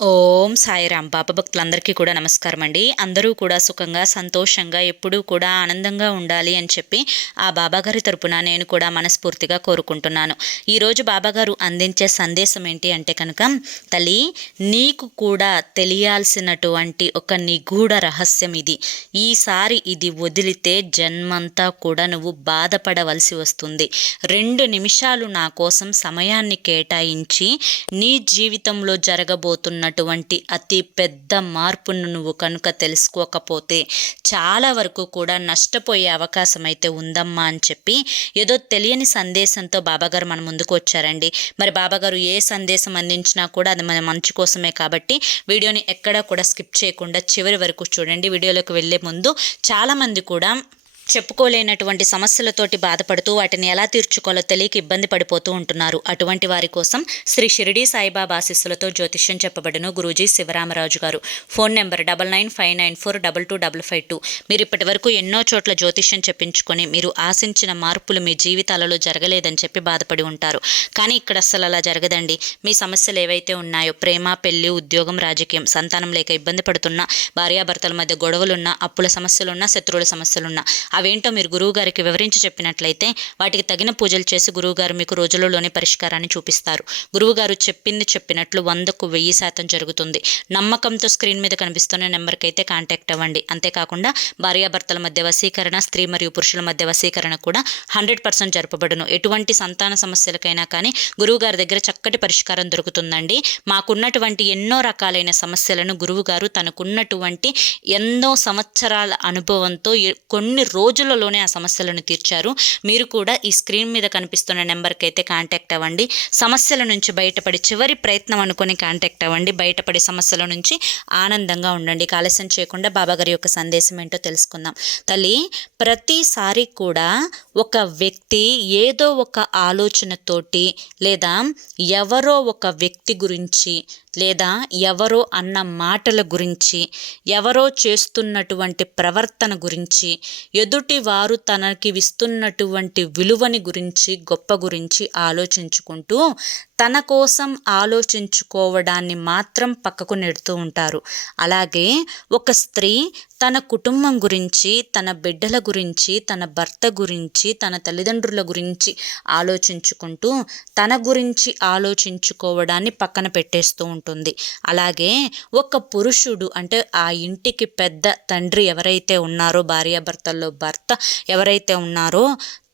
ఓం సాయిరాం. బాబా భక్తులందరికీ కూడా నమస్కారం అండి. అందరూ కూడా సుఖంగా సంతోషంగా ఎప్పుడూ కూడా ఆనందంగా ఉండాలి అని చెప్పి ఆ బాబాగారి తరపున నేను కూడా మనస్ఫూర్తిగా కోరుకుంటున్నాను. ఈరోజు బాబాగారు అందించే సందేశం ఏంటి అంటే కనుక, తల్లి నీకు కూడా తెలియాల్సినటువంటి ఒక నిగూఢ రహస్యం ఇది. ఈసారి ఇది వదిలితే జన్మంతా కూడా నువ్వు బాధపడవలసి వస్తుంది. 2 నిమిషాలు నా కోసం సమయాన్ని కేటాయించి నీ జీవితంలో జరగబోతున్నటువంటి అతి పెద్ద మార్పును నువ్వు కనుక తెలుసుకోకపోతే చాలా వరకు కూడా నష్టపోయే అవకాశం అయితే ఉందమ్మా అని చెప్పి ఏదో తెలియని సందేశంతో బాబాగారు మన ముందుకు వచ్చారండి. మరి బాబాగారు ఏ సందేశం అందించినా కూడా అది మన మంచి కోసమే కాబట్టి వీడియోని ఎక్కడా కూడా స్కిప్ చేయకుండా చివరి వరకు చూడండి. వీడియోలోకి వెళ్ళే ముందు చాలామంది కూడా చెప్పుకోలేనటువంటి సమస్యలతోటి బాధపడుతూ వాటిని ఎలా తీర్చుకోవాలో తెలియక ఇబ్బంది పడిపోతూ ఉంటున్నారు. అటువంటి వారి కోసం శ్రీ షిరిడి సాయిబాబా ఆశీస్సులతో జ్యోతిష్యం చెప్పబడును గురూజీ శివరామరాజు గారు. Phone number 9959422252. మీరు ఇప్పటి వరకు ఎన్నో చోట్ల జ్యోతిష్యం చెప్పించుకొని మీరు ఆశించిన మార్పులు మీ జీవితాలలో జరగలేదని చెప్పి బాధపడి ఉంటారు. కానీ ఇక్కడ అసలు అలా జరగదండి. మీ సమస్యలు ఏవైతే ఉన్నాయో ప్రేమ, పెళ్లి, ఉద్యోగం, రాజకీయం, సంతానం లేక ఇబ్బంది పడుతున్నా, భార్యాభర్తల మధ్య గొడవలున్నా, అప్పుల సమస్యలున్నా, శత్రువుల సమస్యలున్నా అవేంటో మీరు గురువుగారికి వివరించి చెప్పినట్లయితే వాటికి తగిన పూజలు చేసి గురువుగారు మీకు రోజులలోనే పరిష్కారాన్ని చూపిస్తారు. గురువుగారు చెప్పినట్లు 100కు 1000% జరుగుతుంది. నమ్మకంతో స్క్రీన్ మీద కనిపిస్తున్న నెంబర్కి అయితే కాంటాక్ట్ అవ్వండి. అంతేకాకుండా భార్యాభర్తల మధ్య వశీకరణ, స్త్రీ మరియు పురుషుల మధ్య వశీకరణ కూడా 100% జరపబడును. ఎటువంటి సంతాన సమస్యలకైనా కానీ గురువుగారి దగ్గర చక్కటి పరిష్కారం దొరుకుతుందండి. మాకున్నటువంటి ఎన్నో రకాలైన సమస్యలను గురువుగారు తనకున్నటువంటి ఎన్నో సంవత్సరాల అనుభవంతో కొన్ని రోజులలోనే ఆ సమస్యలను తీర్చారు. మీరు కూడా ఈ స్క్రీన్ మీద కనిపిస్తున్న నెంబర్కి అయితే కాంటాక్ట్ అవ్వండి. సమస్యల నుంచి బయటపడి చివరి ప్రయత్నం అనుకొని కాంటాక్ట్ అవ్వండి. బయటపడే సమస్యల నుంచి ఆనందంగా ఉండండి. ఆలస్యం చేయకుండా బాబాగారి యొక్క సందేశం ఏంటో తెలుసుకుందాం. తల్లి, ప్రతిసారి కూడా ఒక వ్యక్తి ఏదో ఒక ఆలోచనతోటి లేదా ఎవరో ఒక వ్యక్తి గురించి లేదా ఎవరో అన్న మాటల గురించి, ఎవరో చేస్తున్నటువంటి ప్రవర్తన గురించి, ఎదుటి వారు తనకి ఇస్తున్నటువంటి విలువని గురించి, గొప్ప గురించి ఆలోచించుకుంటూ తన కోసం ఆలోచించుకోవడాన్ని మాత్రం పక్కకు నెడుతూ ఉంటారు. అలాగే ఒక స్త్రీ తన కుటుంబం గురించి, తన బిడ్డల గురించి, తన భర్త గురించి, తన తల్లిదండ్రుల గురించి ఆలోచించుకుంటూ తన గురించి ఆలోచించుకోవడాన్ని పక్కన పెట్టేస్తూ ఉంటుంది. అలాగే ఒక పురుషుడు అంటే ఆ ఇంటికి పెద్ద తండ్రి ఎవరైతే ఉన్నారో, భార్యాభర్తల్లో భర్త ఎవరైతే ఉన్నారో,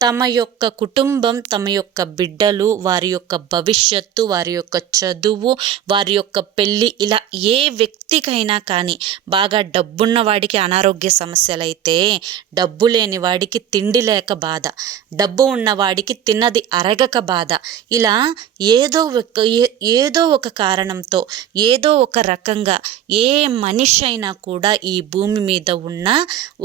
తమ యొక్క కుటుంబం, తమ యొక్క బిడ్డలు, వారి యొక్క భవిష్యత్తు, వారి యొక్క చదువు, వారి యొక్క పెళ్ళి, ఇలా ఏ వ్యక్తికైనా కానీ బాగా డబ్బున్న వాడికి అనారోగ్య సమస్యలైతే, డబ్బు లేని వాడికి తిండి లేక బాధ, డబ్బు ఉన్నవాడికి తిన్నది అరగక బాధ, ఇలా ఏదో ఒక కారణంతో ఏదో ఒక రకంగా ఏ మనిషి అయినా కూడా ఈ భూమి మీద ఉన్న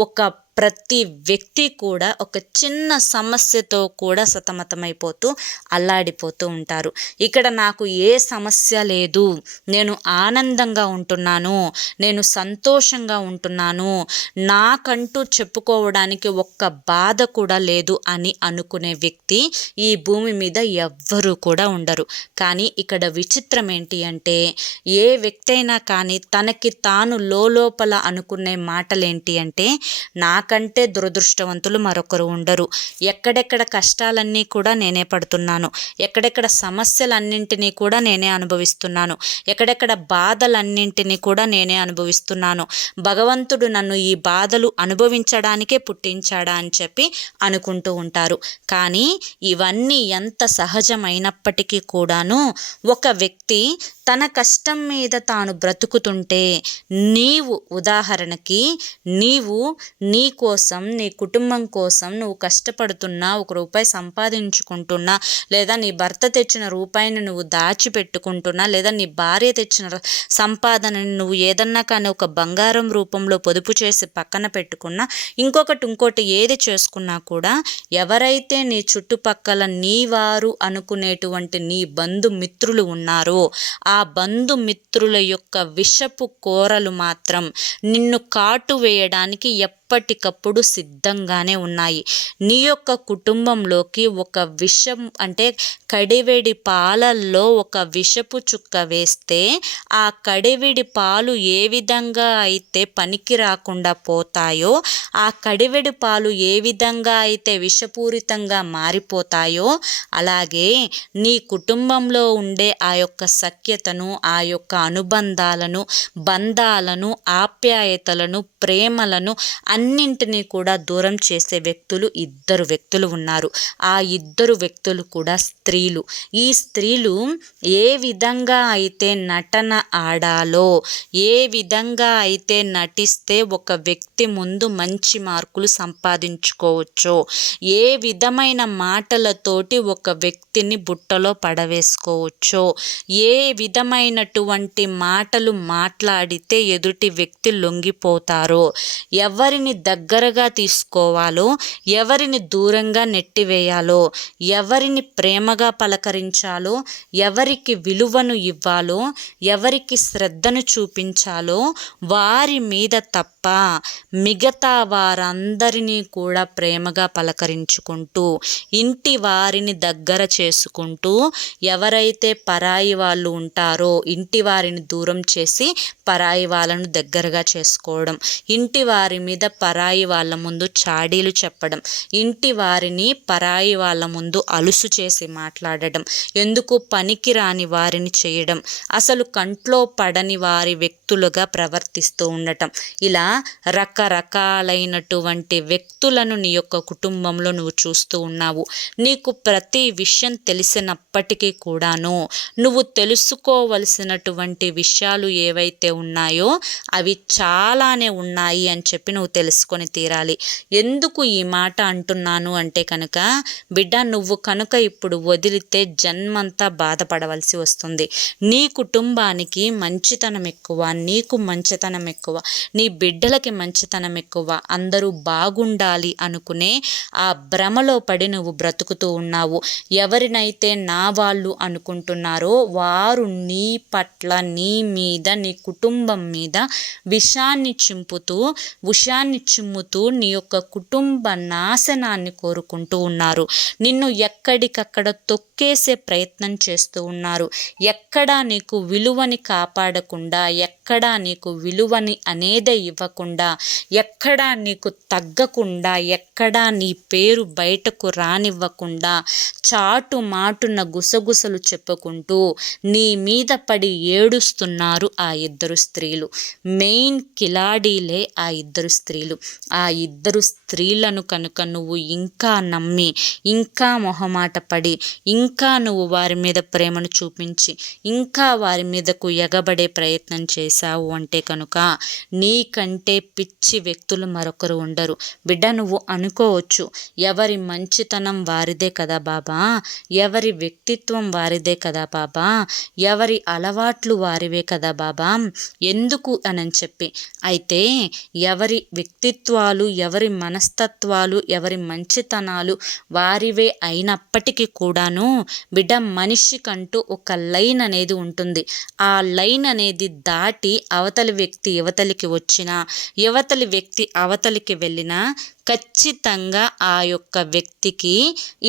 ఒక ప్రతి వ్యక్తి కూడా ఒక చిన్న సమస్యతో కూడా సతమతమైపోతూ అల్లాడిపోతూ ఉంటారు. ఇక్కడ నాకు ఏ సమస్య లేదు, నేను ఆనందంగా ఉంటున్నాను, నేను సంతోషంగా ఉంటున్నాను, నాకంటూ చెప్పుకోవడానికి ఒక్క బాధ కూడా లేదు అని అనుకునే వ్యక్తి ఈ భూమి మీద ఎవ్వరూ కూడా ఉండరు. కానీ ఇక్కడ విచిత్రం ఏంటి అంటే, ఏ వ్యక్తి అయినా కానీ తనకి తాను లోపల అనుకునే మాటలేంటి అంటే, నాకంటే దురదృష్టవంతులు మరొకరు ఉండరు, ఎక్కడెక్కడ కష్టాలన్నీ కూడా నేనే పడుతున్నాను, ఎక్కడెక్కడ సమస్యలన్నింటినీ కూడా నేనే అనుభవిస్తున్నాను, ఎక్కడెక్కడ బాధలన్నింటినీ కూడా నేనే అనుభవిస్తున్నాను, భగవంతుడు నన్ను ఈ బాధలు అనుభవించడానికే పుట్టించాడా అని చెప్పి అనుకుంటూ ఉంటారు. కానీ ఇవన్నీ ఎంత సహజమైనప్పటికీ కూడాను ఒక వ్యక్తి తన కష్టం మీద తాను బ్రతుకుతుంటే, నీవు ఉదాహరణకి నీవు నీ కోసం, నీ కుటుంబం కోసం నువ్వు కష్టపడుతున్నా, ₹1 సంపాదించుకుంటున్నా, లేదా నీ భర్త తెచ్చిన రూపాయిని నువ్వు దాచిపెట్టుకుంటున్నా, లేదా నీ భార్య తెచ్చిన సంపాదనని నువ్వు ఏదన్నా కానీ ఒక బంగారం రూపంలో పొదుపు చేసి పక్కన పెట్టుకున్నా, ఇంకోటి ఏది చేసుకున్నా కూడా ఎవరైతే నీ చుట్టుపక్కల నీ వారు అనుకునేటువంటి నీ బంధుమిత్రులు ఉన్నారో, ఆ బంధుమిత్రుల యొక్క విషపు కోరలు మాత్రం నిన్ను కాటు వేయడానికి ఎప్పటికప్పుడు సిద్ధంగానే ఉన్నాయి. నీ యొక్క కుటుంబంలోకి ఒక విషం అంటే కడివెడి పాలల్లో ఒక విషపు చుక్క వేస్తే ఆ కడివెడి పాలు ఏ విధంగా అయితే పనికి రాకుండా పోతాయో, ఆ కడివెడి పాలు ఏ విధంగా అయితే విషపూరితంగా మారిపోతాయో, అలాగే నీ కుటుంబంలో ఉండే ఆ యొక్క సఖ్యతను, ఆ యొక్క అనుబంధాలను, బంధాలను, ఆప్యాయతలను, ప్రేమలను అన్నింటినీ కూడా దూరం చేసే ఇద్దరు వ్యక్తులు ఉన్నారు. ఆ ఇద్దరు వ్యక్తులు కూడా స్త్రీలు. ఈ స్త్రీలు ఏ విధంగా అయితే నటన ఆడాలో, ఏ విధంగా అయితే నటిస్తే ఒక వ్యక్తి ముందు మంచి మార్కులు సంపాదించుకోవచ్చో, ఏ విధమైన మాటలతోటి ఒక వ్యక్తిని బుట్టలో పడవేసుకోవచ్చో, ఏ విధమైనటువంటి మాటలు మాట్లాడితే ఎదుటి వ్యక్తి లొంగిపోతారో, ఎవరిని దగ్గరగా తీసుకోవాలో, ఎవరిని దూరంగా నెట్టివేయాలో, ఎవరిని ప్రేమగా పలకరించాలో, ఎవరికి విలువను ఇవ్వాలో, ఎవరికి శ్రద్ధను చూపించాలో వారి మీద తప్ప మిగతా వారందరినీ కూడా ప్రేమగా పలకరించుకుంటూ, ఇంటి వారిని దగ్గర చేసుకుంటూ, ఎవరైతే పరాయి వాళ్ళు ఉంటారో ఇంటి వారిని దూరం చేసి పరాయి వాళ్ళను దగ్గరగా చేసుకోవడం, ఇంటి వారి మీద పరాయి వాళ్ళ ముందు చాడీలు చెప్పడం, ఇంటి వారిని పరాయి వాళ్ళ ముందు అలుసు చేసి మాట్లాడడం, ఎందుకు పనికి రాని వారిని చేయడం, అసలు కంట్లో పడని వారి వ్యక్తులుగా ప్రవర్తిస్తూ ఉండటం, ఇలా రకరకాలైనటువంటి వ్యక్తులను నీ యొక్క కుటుంబంలో నువ్వు చూస్తూ ఉన్నావు. నీకు ప్రతి విషయం తెలిసినప్పటికీ కూడాను నువ్వు తెలుసుకోవలసినటువంటి విషయాలు ఏవైతే ఉన్నాయో అవి చాలానే ఉన్నాయి అని చెప్పి నువ్వు తెలుసుకొని తీరాలి. ఎందుకు ఈ మాట అంటున్నాను అంటే కనుక, బిడ్డ, నువ్వు కనుక ఇప్పుడు వదిలితే జన్మంతా బాధపడవలసి వస్తుంది. నీ కుటుంబానికి మంచితనం ఎక్కువ, నీకు మంచితనం ఎక్కువ, నీ బిడ్డలకి మంచితనం ఎక్కువ, అందరూ బాగుండాలి అనుకునే ఆ భ్రమలో పడి నువ్వు బ్రతుకుతూ ఉన్నావు. ఎవరినైతే నా వాళ్ళు అనుకుంటున్నారో వారు నీ పట్ల, నీ మీద, నీ కుటుంబం మీద విషాన్ని చిమ్ముతూ నీ యొక్క కుటుంబ నాశనాన్ని కోరుకుంటూ ఉన్నారు. నిన్ను ఎక్కడికక్కడ తొక్కేసే ప్రయత్నం చేస్తూ ఉన్నారు. ఎక్కడా నీకు విలువని కాపాడకుండా, ఎక్కడా నీకు విలువని అనేదే ఇవ్వకుండా, ఎక్కడా నీకు తగ్గకుండా, ఎక్కడా నీ పేరు బయటకు రానివ్వకుండా చాటు మాటున గుసగుసలు చెప్పుకుంటూ నీ మీద పడి ఏడుస్తున్నారు ఆ ఇద్దరు స్త్రీలు. మెయిన్ కిలాడీలే ఆ ఇద్దరు స్త్రీలు. ఆ ఇద్దరు స్త్రీలను కనుక నువ్వు ఇంకా నమ్మి, ఇంకా మొహమాట పడి, ఇంకా నువ్వు వారి మీద ప్రేమను చూపించి, ఇంకా వారి మీదకు ఎగబడే ప్రయత్నం చేశావు అంటే కనుక నీకంటే పిచ్చి వ్యక్తులు మరొకరు ఉండరు. బిడ్డ, నువ్వు అనుకోవచ్చు, ఎవరి మంచితనం వారిదే కదా బాబా, ఎవరి వ్యక్తిత్వం వారిదే కదా బాబా, ఎవరి అలవాట్లు వారివే కదా బాబా, ఎందుకు అని చెప్పి. అయితే ఎవరి వ్యక్తిత్వాలు, ఎవరి మనస్తత్వాలు, ఎవరి మంచితనాలు వారివే అయినప్పటికీ కూడాను బిడ్డ, మనిషికంటూ ఒక లైన్ అనేది ఉంటుంది. ఆ లైన్ అనేది దాటి అవతలి వ్యక్తి యువతలికి వచ్చినా, యువతలి వ్యక్తి అవతలికి వెళ్ళినా ఖచ్చితంగా ఆ యొక్క వ్యక్తికి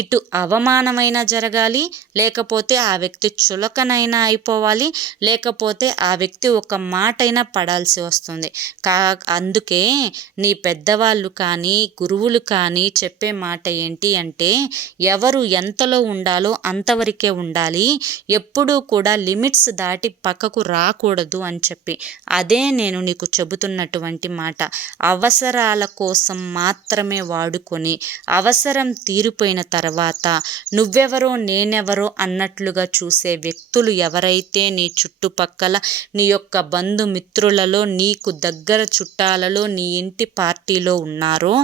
ఇటు అవమానమైనా జరగాలి, లేకపోతే ఆ వ్యక్తి చులకనైనా అయిపోవాలి, లేకపోతే ఆ వ్యక్తి ఒక మాటైనా పడాల్సి వస్తుంది. అందుకే నీ పెద్దవాళ్ళు కానీ, గురువులు కానీ చెప్పే మాట ఏంటి అంటే, ఎవరు ఎంతలో ఉండాలో అంతవరకే ఉండాలి, ఎప్పుడూ కూడా లిమిట్స్ దాటి పక్కకు రాకూడదు అని చెప్పి. అదే నేను నీకు చెబుతున్నటువంటి మాట. అవసరాల కోసం మాత్రమే వాడుకొని అవసరం తీరిపోయిన తర్వాత నువ్వెవరో నేనెవరో అన్నట్లుగా చూసే వ్యక్తులు ఎవరైతే నీ చుట్టుపక్కల, నీ యొక్క బంధుమిత్రులలో, నీకు దగ్గర చుట్టాలలో, నీ ఇంటి పార్టీలో ఉన్నారో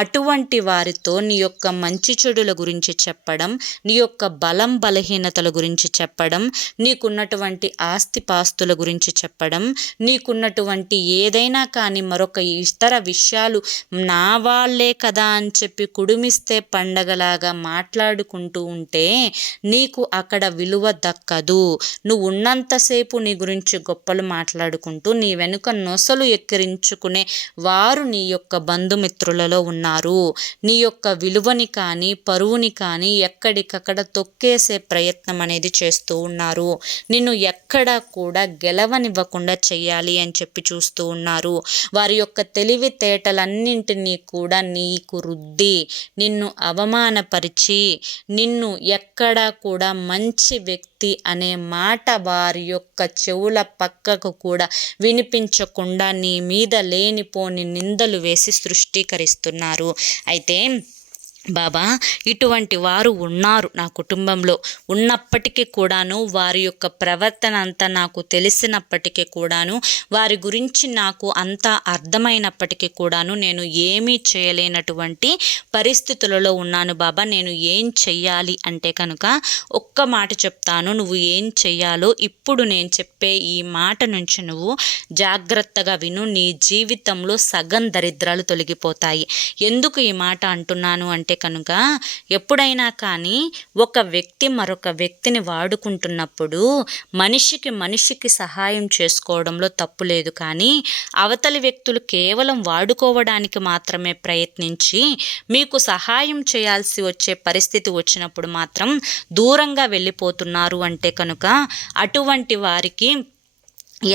అటువంటి వారితో నీ యొక్క మంచి చెడుల గురించి చెప్పడం, నీ యొక్క బలం బలహీనతల గురించి చెప్పడం, నీకున్నటువంటి ఆస్తిపాస్తుల గురించి చెప్పడం, నీకున్నటువంటి ఏదైనా కానీ మరొక ఇతర విషయాలు నా వాళ్ళ వాళ్ళే కదా అని చెప్పి కుడుమిస్తే పండగలాగా మాట్లాడుకుంటూ ఉంటే నీకు అక్కడ విలువ దక్కదు. నువ్వు ఉన్నంతసేపు నీ గురించి గొప్పలు మాట్లాడుకుంటూ నీ వెనుక నొసలు ఎక్కిరించుకునే వారు నీ యొక్క బంధుమిత్రులలో ఉన్నారు. నీ యొక్క విలువని కానీ పరువుని కానీ ఎక్కడికక్కడ తొక్కేసే ప్రయత్నం అనేది చేస్తూ ఉన్నారు. నిన్ను ఎక్కడా కూడా గెలవనివ్వకుండా చెయ్యాలి అని చెప్పి చూస్తూ ఉన్నారు. వారి యొక్క తెలివితేటలన్నింటినీ కూడా నీకు రుద్ది నిన్ను అవమానపరిచి నిన్ను ఎక్కడా కూడా మంచి వ్యక్తి అనే మాట వారి యొక్క చెవుల పక్కకు కూడా వినిపించకుండా నీ మీద లేనిపోని నిందలు వేసి సృష్టీకరిస్తున్నారు. అయితే బాబా, ఇటువంటి వారు ఉన్నారు నా కుటుంబంలో. ఉన్నప్పటికీ కూడాను వారి యొక్క ప్రవర్తన అంతా నాకు తెలిసినప్పటికీ కూడాను, వారి గురించి నాకు అంతా అర్థమైనప్పటికీ కూడాను నేను ఏమీ చేయలేనటువంటి పరిస్థితులలో ఉన్నాను బాబా. నేను ఏం చెయ్యాలి అంటే కనుక ఒక్క మాట చెప్తాను, నువ్వు ఏం చెయ్యాలో ఇప్పుడు నేను చెప్పే ఈ మాట నుంచి నువ్వు జాగ్రత్తగా విను. నీ జీవితంలో సగం దరిద్రాలు తొలగిపోతాయి. ఎందుకు ఈ మాట అంటున్నాను అంటే కనుక, ఎప్పుడైనా కానీ ఒక వ్యక్తి మరొక వ్యక్తిని వాడుకుంటున్నప్పుడు మనిషికి సహాయం చేసుకోవడంలో తప్పు లేదు. కానీ అవతలి వ్యక్తులు కేవలం వాడుకోవడానికి మాత్రమే ప్రయత్నించి మీకు సహాయం చేయాల్సి వచ్చే పరిస్థితి వచ్చినప్పుడు మాత్రం దూరంగా వెళ్ళిపోతున్నారు అంటే కనుక అటువంటి వారికి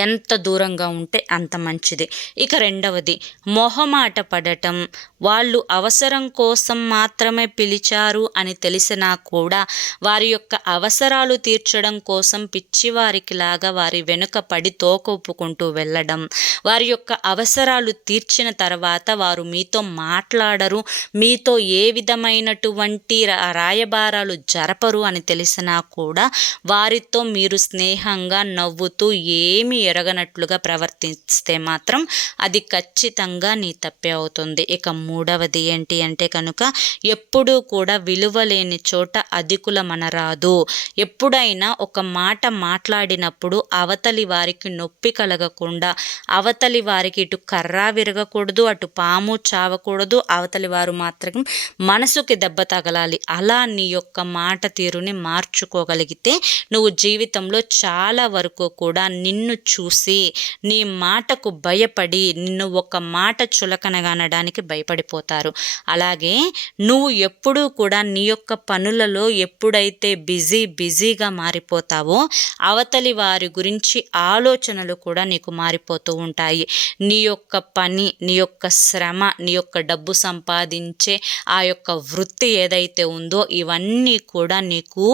ఎంత దూరంగా ఉంటే అంత మంచిది. ఇక రెండవది, మొహమాట పడటం. వాళ్ళు అవసరం కోసం మాత్రమే పిలిచారు అని తెలిసినా కూడా వారి యొక్క అవసరాలు తీర్చడం కోసం పిచ్చివారికి లాగా వారి వెనుక పడి తోకొప్పుకుంటూ వెళ్ళడం, వారి యొక్క అవసరాలు తీర్చిన తర్వాత వారు మీతో మాట్లాడరు, మీతో ఏ విధమైనటువంటి రాయబారాలు జరపరు అని తెలిసినా కూడా వారితో మీరు స్నేహంగా నవ్వుతూ ఏమి ఎరగనట్లుగా ప్రవర్తిస్తే మాత్రం అది ఖచ్చితంగా నీ తప్పే అవుతుంది. ఇక మూడవది ఏంటి అంటే కనుక, ఎప్పుడూ కూడా విలువ లేని చోట అధికుల మనరాదు. ఎప్పుడైనా ఒక మాట మాట్లాడినప్పుడు అవతలి వారికి నొప్పి కలగకుండా, అవతలి వారికి ఇటు కర్ర విరగకూడదు, అటు పాము చావకూడదు, అవతలి వారు మాత్రం మనసుకి దెబ్బ తగలాలి. అలా నీ యొక్క మాట తీరుని మార్చుకోగలిగితే నువ్వు జీవితంలో చాలా వరకు కూడా నిన్ను చూసి నీ మాటకు భయపడి నిన్ను ఒక మాట చులకనగా అనడానికి భయపడిపోతారు. అలాగే నువ్వు ఎప్పుడూ కూడా నీ యొక్క పనులలో ఎప్పుడైతే బిజీగా మారిపోతావో అవతలి వారి గురించి ఆలోచనలు కూడా నీకు మారిపోతూ ఉంటాయి. నీ యొక్క పని, నీ యొక్క శ్రమ, నీ యొక్క డబ్బు సంపాదించే ఆ యొక్క వృత్తి ఏదైతే ఉందో ఇవన్నీ కూడా నీకు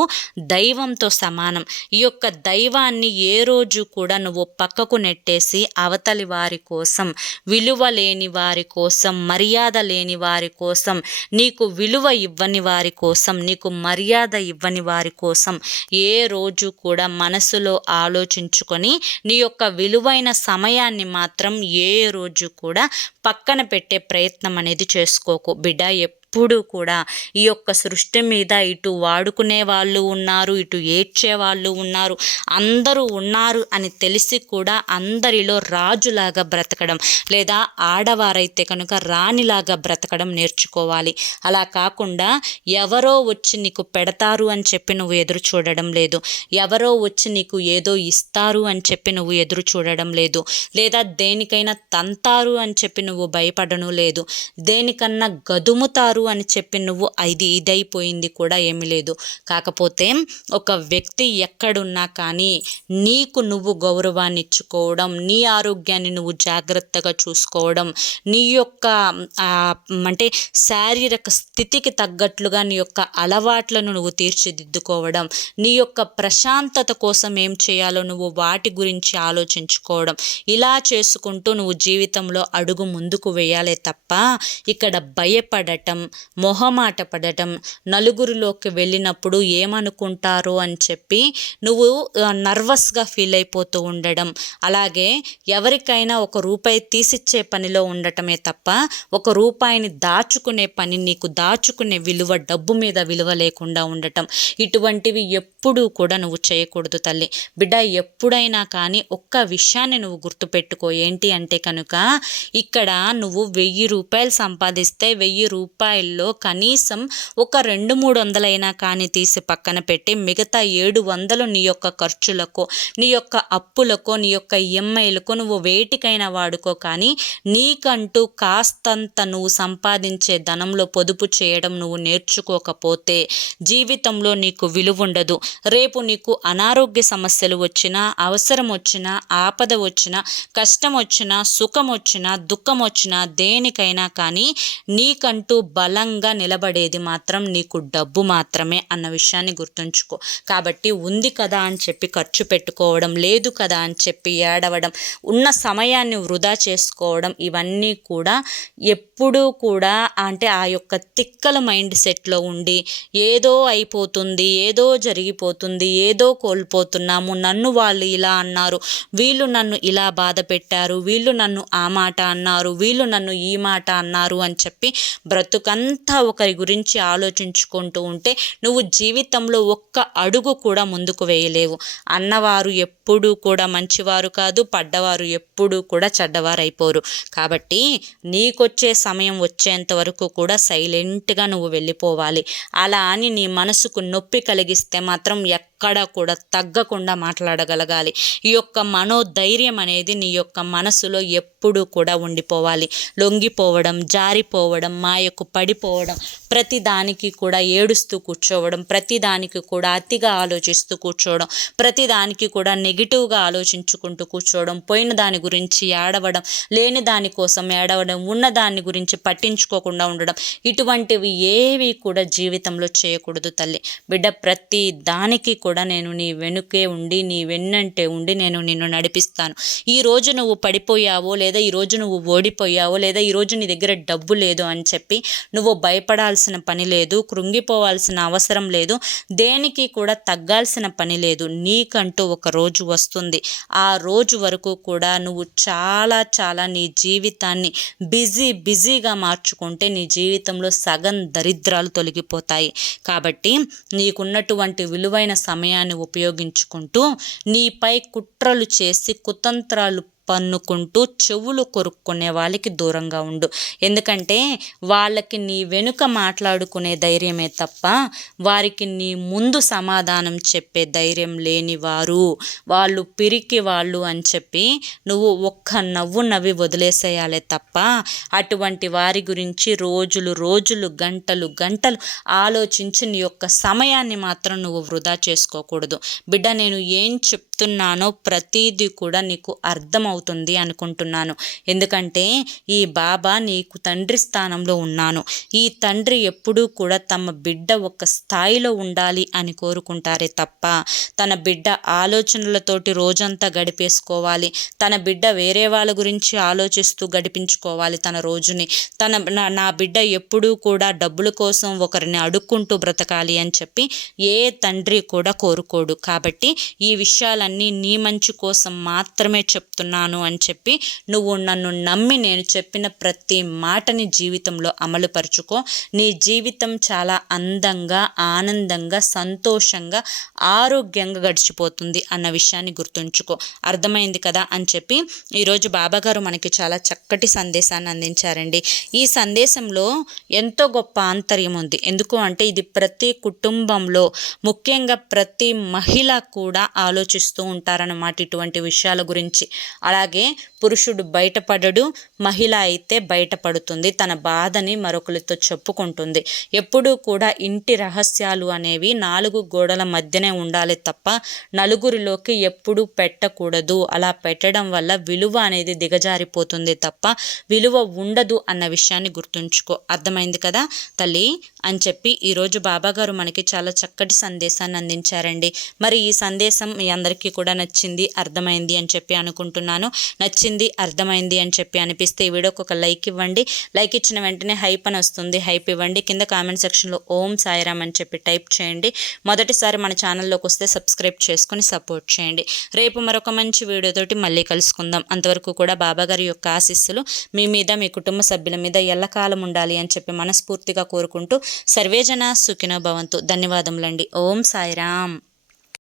దైవంతో సమానం. ఈ యొక్క దైవాన్ని ఏ రోజు కూడా నువ్వు పక్కకు నెట్టేసి అవతలి వారి కోసం, విలువ లేని వారి కోసం, మర్యాద లేని వారి కోసం, నీకు విలువ ఇవ్వని వారి కోసం, నీకు మర్యాద ఇవ్వని వారి కోసం ఏ రోజు కూడా మనసులో ఆలోచించుకొని నీ యొక్క విలువైన సమయాన్ని మాత్రం ఏ రోజు కూడా పక్కన పెట్టే ప్రయత్నం అనేది చేసుకోకు బిడ్డ. ఎప్పుడు కూడా ఈ యొక్క సృష్టి మీద ఇటు వాడుకునే వాళ్ళు ఉన్నారు, ఇటు ఏడ్చే వాళ్ళు ఉన్నారు, అందరూ ఉన్నారు అని తెలిసి కూడా అందరిలో రాజులాగా బ్రతకడం, లేదా ఆడవారైతే కనుక రాణిలాగా బ్రతకడం నేర్చుకోవాలి. అలా కాకుండా ఎవరో వచ్చి నీకు పెడతారు అని చెప్పి నువ్వు ఎదురు చూడడం లేదు, ఎవరో వచ్చి నీకు ఏదో ఇస్తారు అని చెప్పి నువ్వు ఎదురు చూడడం లేదు, లేదా దేనికైనా తంతారు అని చెప్పి నువ్వు భయపడను లేదు, దేనికన్నా గదుముతారు అని చెప్పి నువ్వు ఇదైపోయింది కూడా ఏమీ లేదు. కాకపోతే ఒక వ్యక్తి ఎక్కడున్నా కానీ నీకు నువ్వు గౌరవాన్ని ఇచ్చుకోవడం, నీ ఆరోగ్యాన్ని నువ్వు జాగ్రత్తగా చూసుకోవడం, నీ యొక్క అంటే శారీరక స్థితికి తగ్గట్లుగా నీ యొక్క అలవాట్లను నువ్వు తీర్చిదిద్దుకోవడం, నీ యొక్క ప్రశాంతత కోసం ఏం చేయాలో నువ్వు వాటి గురించి ఆలోచించుకోవడం, ఇలా చేసుకుంటూ నువ్వు జీవితంలో అడుగు ముందుకు వేయాలే తప్ప ఇక్కడ భయపడటం, మొహమాట పడటం, నలుగురిలోకి వెళ్ళినప్పుడు ఏమనుకుంటారో అని చెప్పి నువ్వు నర్వస్గా ఫీల్ అయిపోతూ ఉండడం, అలాగే ఎవరికైనా ఒక రూపాయి తీసిచ్చే పనిలో ఉండటమే తప్ప ఒక రూపాయిని దాచుకునే పని, నీకు దాచుకునే విలువ, డబ్బు మీద విలువ లేకుండా ఉండటం, ఇటువంటివి ఎప్పుడూ కూడా నువ్వు చేయకూడదు తల్లి. బిడ్డ ఎప్పుడైనా కానీ ఒక్క విషయాన్ని నువ్వు గుర్తుపెట్టుకో. ఏంటి అంటే కనుక ఇక్కడ నువ్వు 1000 రూపాయలు సంపాదిస్తే 1000 రూపాయల్లో కనీసం ఒక 200-300 కానీ తీసి పక్కన పెట్టి మిగతా 700 నీ యొక్క ఖర్చులకు, నీ యొక్క అప్పులకు, నీ యొక్క ఈఎంఐలకు నువ్వు వేటికైనా వాడుకో. కానీ నీకంటూ కాస్తంత నువ్వు సంపాదించే ధనంలో పొదుపు చేయడం నువ్వు నేర్చుకోకపోతే జీవితంలో నీకు విలువ ఉండదు. రేపు నీకు అనారోగ్య సమస్యలు వచ్చినా, అవసరం వచ్చినా, ఆపద వచ్చినా, కష్టం వచ్చినా, సుఖం వచ్చినా, దుఃఖం వచ్చినా, దేనికైనా కానీ నీకంటూ బలంగా నిలబడేది మాత్రం నీకు డబ్బు మాత్రమే అన్న విషయాన్ని గుర్తుంచుకో. కాబట్టి ఉంది కదా అని చెప్పి ఖర్చు పెట్టుకోవడం, లేదు కదా అని చెప్పి ఏడవడం, ఉన్న సమయాన్ని వృధా చేసుకోవడం, ఇవన్నీ కూడా ఎప్పుడూ కూడా అంటే ఆ యొక్క తిక్కల మైండ్ సెట్లో ఉండి ఏదో అయిపోతుంది, ఏదో జరిగిపోతుంది, ఏదో కోల్పోతున్నాము, నన్ను వాళ్ళు ఇలా అన్నారు, వీళ్ళు నన్ను ఇలా బాధ పెట్టారు, వీళ్ళు నన్ను ఆ మాట అన్నారు, వీళ్ళు నన్ను ఈ మాట అన్నారు అని చెప్పి బ్రతుకంతా ఒకరి గురించి ఆలోచించుకుంటూ ఉంటే నువ్వు జీవితంలో ఒక్క అడుగు కూడా ముందుకు వేయలేవు. అన్నవారు ఎప్పుడూ కూడా మంచివారు కాదు, పడ్డవారు ఎప్పుడూ కూడా చెడ్డవారు అయిపోరు. కాబట్టి నీకొచ్చే సమయం వచ్చేంత వరకు కూడా సైలెంట్గా నువ్వు వెళ్ళిపోవాలి. అలా అని నీ మనసుకు నొప్పి కలిగిస్తే మాత్రం ఎక్కడ కూడా తగ్గకుండా మాట్లాడగలగాలి. ఈ యొక్క మనోధైర్యం అనేది నీ యొక్క మనసులో ఎప్పుడూ కూడా ఉండిపోవాలి. లొంగిపోవడం, జారిపోవడం, మాయకు పడిపోవడం, ప్రతిదానికి కూడా ఏడుస్తూ కూర్చోవడం, ప్రతిదానికి కూడా అతిగా ఆలోచిస్తూ కూర్చోవడం, ప్రతిదానికి కూడా నెగిటివ్గా ఆలోచించుకుంటూ కూర్చోవడం, పోయిన దాని గురించి ఏడవడం, లేని దానికోసం ఏడవడం, ఉన్న దాని గురించి పట్టించుకోకుండా ఉండడం, ఇటువంటివి ఏవి కూడా జీవితంలో చేయకూడదు తల్లి. బిడ్డ ప్రతి దానికి కూడా నేను నీ వెనుకే ఉండి, నీ వెన్నంటే ఉండి నేను నిన్ను నడిపిస్తాను. ఈరోజు నువ్వు పడిపోయావో, లేదా ఈరోజు నువ్వు ఓడిపోయావో, లేదా ఈరోజు నీ దగ్గర డబ్బు లేదు అని చెప్పి నువ్వు భయపడాల్సిన పని లేదు, కృంగిపోవాల్సిన అవసరం లేదు, దేనికి కూడా తగ్గాల్సిన పని లేదు. నీకంటూ ఒక రోజు వస్తుంది. ఆ రోజు వరకు కూడా నువ్వు చాలా చాలా నీ జీవితాన్ని బిజీగా మార్చుకుంటే నీ జీవితంలో సగం దరిద్రాలు తొలగిపోతాయి. కాబట్టి నీకున్నటువంటి విలువైన సమయాన్ని ఉపయోగించుకుంటూ నీపై కుట్రలు చేసి కుతంత్రాలు పన్నుకుంటూ చెవులు కొరుక్కునే వాళ్ళకి దూరంగా ఉండు. ఎందుకంటే వాళ్ళకి నీ వెనుక మాట్లాడుకునే ధైర్యమే తప్ప వారికి నీ ముందు సమాధానం చెప్పే ధైర్యం లేని వారు, వాళ్ళు పిరికి వాళ్ళు అని చెప్పి నువ్వు ఒక్క నవ్వు నవ్వి వదిలేసేయాలే తప్ప అటువంటి వారి గురించి రోజులు గంటలు ఆలోచించి నీ యొక్క సమయాన్ని మాత్రం నువ్వు వృధా చేసుకోకూడదు. బిడ్డ నేను ఏం చెప్తున్నానో ప్రతిదీ కూడా నీకు అర్థమవుతుంది అనుకుంటున్నాను. ఎందుకంటే ఈ బాబా నీకు తండ్రి స్థానంలో ఉన్నాను. ఈ తండ్రి ఎప్పుడూ కూడా తమ బిడ్డ ఒక స్థాయిలో ఉండాలి అని కోరుకుంటారే తప్ప తన బిడ్డ ఆలోచనలతోటి రోజంతా గడిపేసుకోవాలి, తన బిడ్డ వేరే వాళ్ళ గురించి ఆలోచిస్తూ గడిపించుకోవాలి తన రోజుని, నా బిడ్డ ఎప్పుడూ కూడా డబ్బుల కోసం ఒకరిని అడుక్కుంటూ బ్రతకాలి అని చెప్పి ఏ తండ్రి కూడా కోరుకోడు. కాబట్టి ఈ విషయాలన్నీ నీ మంచి కోసం మాత్రమే చెప్తున్నాను అని చెప్పి నువ్వు నన్ను నమ్మి నేను చెప్పిన ప్రతి మాటని జీవితంలో అమలుపరుచుకో. నీ జీవితం చాలా అందంగా, ఆనందంగా, సంతోషంగా, ఆరోగ్యంగా గడిచిపోతుంది అన్న విషయాన్ని గుర్తుంచుకో. అర్థమైంది కదా అని చెప్పి ఈరోజు బాబాగారు మనకి చాలా చక్కటి సందేశాన్ని అందించారండి. ఈ సందేశంలో ఎంతో గొప్ప ఆంతర్యం ఉంది. ఎందుకు అంటే ఇది ప్రతి కుటుంబంలో, ముఖ్యంగా ప్రతి మహిళ కూడా ఆలోచిస్తూ ఉంటారన్నమాట ఇటువంటి విషయాల గురించి. అలాగే పురుషుడు బయటపడడు, మహిళ అయితే బయటపడుతుంది, తన బాధని మరొకరితో చెప్పుకుంటుంది. ఎప్పుడూ కూడా ఇంటి రహస్యాలు అనేవి 4 గోడల మధ్యనే ఉండాలి తప్ప నలుగురిలోకి ఎప్పుడూ పెట్టకూడదు. అలా పెట్టడం వల్ల విలువ అనేది దిగజారిపోతుంది తప్ప విలువ ఉండదు అన్న విషయాన్ని గుర్తుంచుకో. అర్థమైంది కదా తల్లి అని చెప్పి ఈరోజు బాబాగారు మనకి చాలా చక్కటి సందేశాన్ని అందించారండి. మరి ఈ సందేశం మీ అందరికీ కూడా నచ్చింది, అర్థమైంది అని చెప్పి అనుకుంటున్నాను. చెప్తున్నాను. నచ్చింది, అర్థమైంది అని చెప్పి అనిపిస్తే ఈ వీడియోకి ఒక లైక్ ఇవ్వండి. లైక్ ఇచ్చిన వెంటనే హైప్ అని వస్తుంది, హైప్ ఇవ్వండి. కింద కామెంట్ సెక్షన్లో ఓం సాయిరామ్ అని చెప్పి టైప్ చేయండి. మొదటిసారి మన ఛానల్లోకి వస్తే సబ్స్క్రైబ్ చేసుకొని సపోర్ట్ చేయండి. రేపు మరొక మంచి వీడియోతోటి మళ్ళీ కలుసుకుందాం. అంతవరకు కూడా బాబాగారి యొక్క ఆశీస్సులు మీ మీద, మీ కుటుంబ సభ్యుల మీద ఎల్లకాలం ఉండాలి అని చెప్పి మనస్ఫూర్తిగా కోరుకుంటూ సర్వేజన సుఖినో భవంతు. ధన్యవాదములండి. ఓం సాయిరామ్.